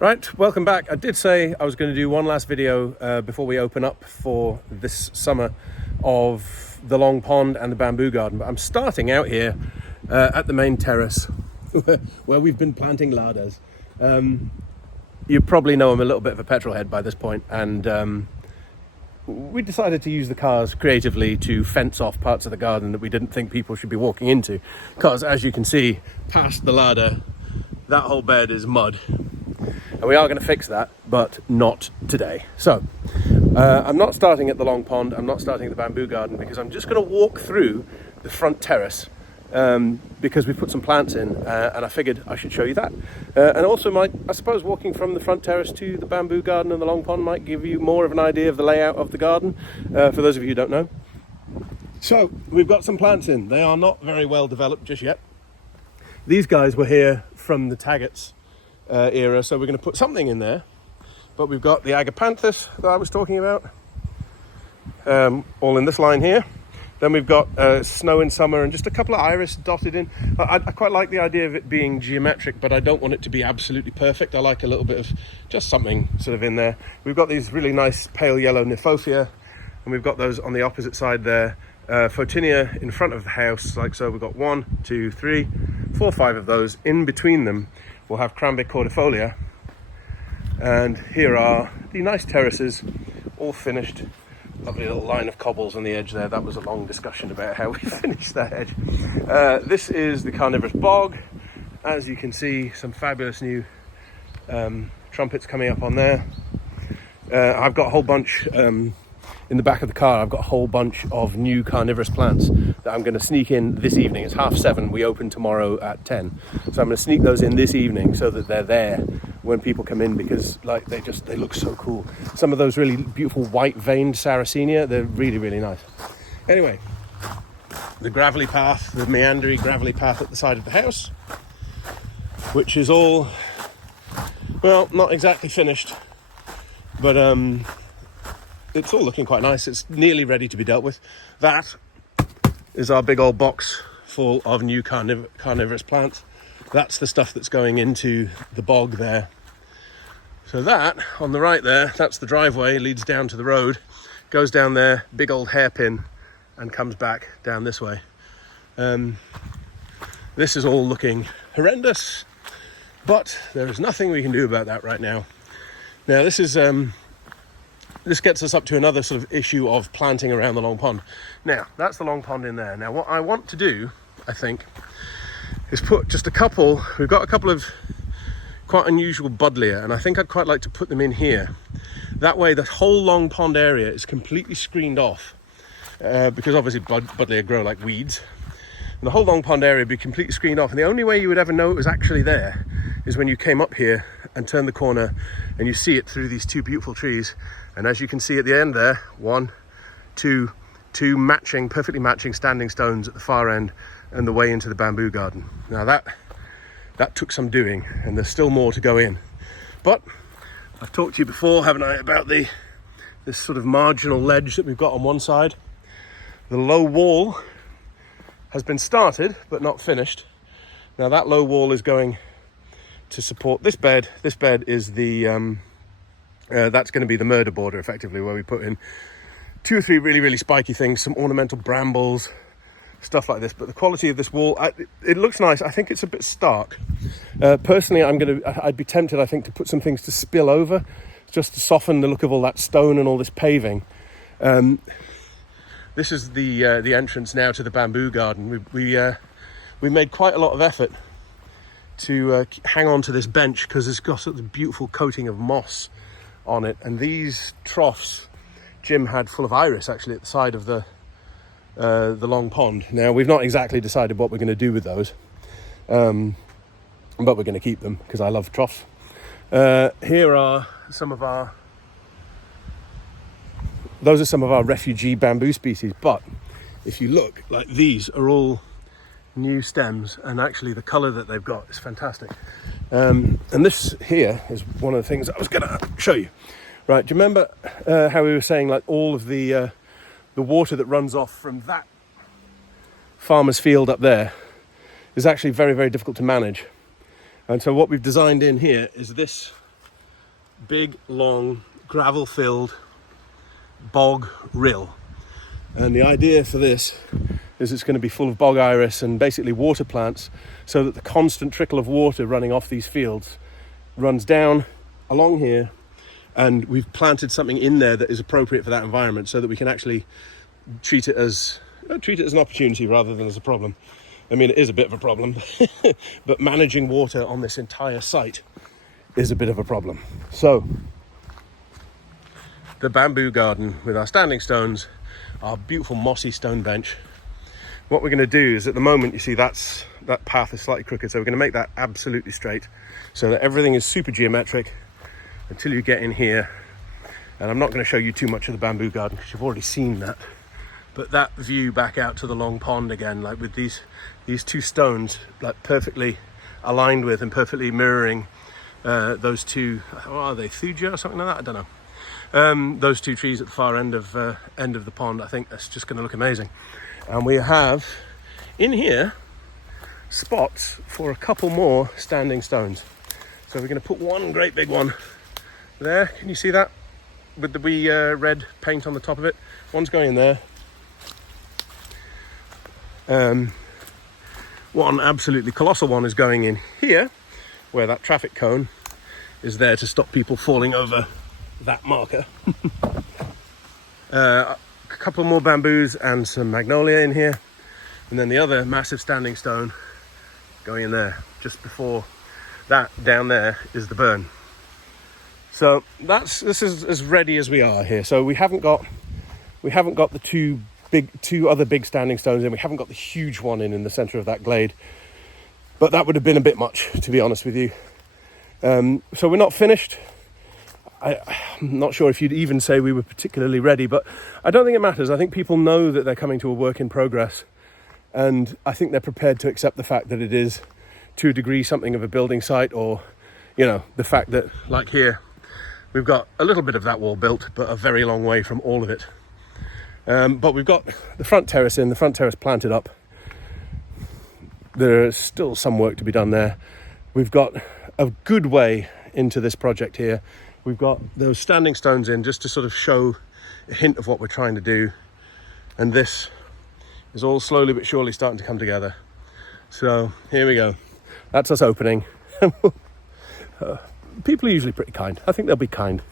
Right, welcome back. I did say I was going to do one last video before we open up for this summer of the Long Pond and the bamboo garden, but I'm starting out here at the main terrace where we've been planting ladders. You probably know I'm a little bit of a petrol head by this point, and we decided to use the cars creatively to fence off parts of the garden that we didn't think people should be walking into, because as you can see past the ladder, that whole bed is mud. And we are going to fix that, but not today. So, I'm not starting at the Long Pond, I'm not starting at the bamboo garden, because I'm just going to walk through the front terrace, because we put some plants in, and I figured I should show you that. And also I suppose walking from the front terrace to the bamboo garden and the Long Pond might give you more of an idea of the layout of the garden, for those of you who don't know. So, we've got some plants in. They are not very well developed just yet. These guys were here from the Taggarts era, so we're going to put something in there. But we've got the agapanthus that I was talking about, all in this line here. Then we've got snow in summer and just a couple of iris dotted in. I quite like the idea of it being geometric, but I don't want it to be absolutely perfect. I like a little bit of just something sort of in there. We've got these really nice pale yellow Nymphophia, and we've got those on the opposite side there. Photinia in front of the house, like so. We've got 1, 2, 3, 4, 5 of those. In between them we'll have Crambic cordifolia, and here are the nice terraces, all finished. Lovely little line of cobbles on the edge there. That was a long discussion about how we finished that edge. This is the carnivorous bog. As you can see, some fabulous new trumpets coming up on there. I've got a whole bunch in the back of the car. I've got a whole bunch of new carnivorous plants that I'm going to sneak in this evening. It's 7:30. We open tomorrow at 10. So I'm going to sneak those in this evening so that they're there when people come in, because like they look so cool. Some of those really beautiful white veined Sarracenia, they're really, really nice. Anyway, the gravelly path, the meandering gravelly path at the side of the house, which is all, well, not exactly finished, but it's all looking quite nice. It's nearly ready to be dealt with. That is our big old box full of new carnivorous plants. That's the stuff that's going into the bog there. So that, on the right there, that's the driveway, leads down to the road, goes down there, big old hairpin, and comes back down this way. This is all looking horrendous, but there is nothing we can do about that right now. Now this is this gets us up to another sort of issue of planting around the Long Pond. Now, that's the Long Pond in there. Now, what I want to do, I think, is put just a couple, we've got a couple of quite unusual buddleia, and I think I'd quite like to put them in here. That way, the whole Long Pond area is completely screened off, because obviously buddleia grow like weeds. And the whole Long Pond area would be completely screened off, and the only way you would ever know it was actually there is when you came up here and turned the corner and you see it through these two beautiful trees. And as you can see at the end there, 1, 2 perfectly matching standing stones at the far end and the way into the bamboo garden. Now that took some doing, and there's still more to go in. But I've talked to you before, haven't I, about this sort of marginal ledge that we've got on one side. The low wall has been started but not finished. Now that low wall is going to support this bed. This bed is the that's going to be the murder border, effectively, where we put in 2 or 3 really, really spiky things, some ornamental brambles, stuff like this. But the quality of this wall, it looks nice. I think it's a bit stark. Personally, I'd be tempted, I think, to put some things to spill over, just to soften the look of all that stone and all this paving. This is the entrance now to the bamboo garden. We made quite a lot of effort to hang on to this bench, because it's got such a beautiful coating of moss on it, and these troughs Jim had full of iris actually at the side of the Long Pond. Now we've not exactly decided what we're going to do with those, but we're going to keep them because I love troughs. Here are some of our refugee bamboo species, but if you look, like, these are all new stems, and actually the colour that they've got is fantastic. And this here is one of the things I was going to show you. Right, do you remember how we were saying, like, all of the water that runs off from that farmer's field up there is actually very, very difficult to manage? And so what we've designed in here is this big, long, gravel-filled bog rill. And the idea for this is it's going to be full of bog iris and basically water plants, so that the constant trickle of water running off these fields runs down along here, and we've planted something in there that is appropriate for that environment, so that we can actually treat it as an opportunity rather than as a problem. I mean, it is a bit of a problem, but managing water on this entire site is a bit of a problem. So the bamboo garden with our standing stones, our beautiful mossy stone bench. What we're going to do is, at the moment, you see that path is slightly crooked, so we're going to make that absolutely straight so that everything is super geometric until you get in here. And I'm not going to show you too much of the bamboo garden because you've already seen that. But that view back out to the long pond again, like with these two stones, like perfectly aligned with and perfectly mirroring those two, are they thuja or something like that? I don't know. Those two trees at the far end of the pond. I think that's just going to look amazing. And we have in here spots for a couple more standing stones. So we're going to put one great big one there. Can you see that? With the wee red paint on the top of it. One's going in there. One absolutely colossal one is going in here, where that traffic cone is there to stop people falling over that marker. A couple more bamboos and some magnolia in here, and then the other massive standing stone going in there. Just before that, down there, is the burn. So this is as ready as we are here. So we haven't got the two other big standing stones in. We haven't got the huge one in the center of that glade, but that would have been a bit much, to be honest with you. So we're not finished. I'm not sure if you'd even say we were particularly ready, but I don't think it matters. I think people know that they're coming to a work in progress, and I think they're prepared to accept the fact that it is, to a degree, something of a building site, or, you know, the fact that, like here, we've got a little bit of that wall built, but a very long way from all of it. But we've got the front terrace planted up. There's still some work to be done there. We've got a good way into this project here. We've got those standing stones in just to sort of show a hint of what we're trying to do. And this is all slowly but surely starting to come together. So here we go. That's us opening. People are usually pretty kind. I think they'll be kind.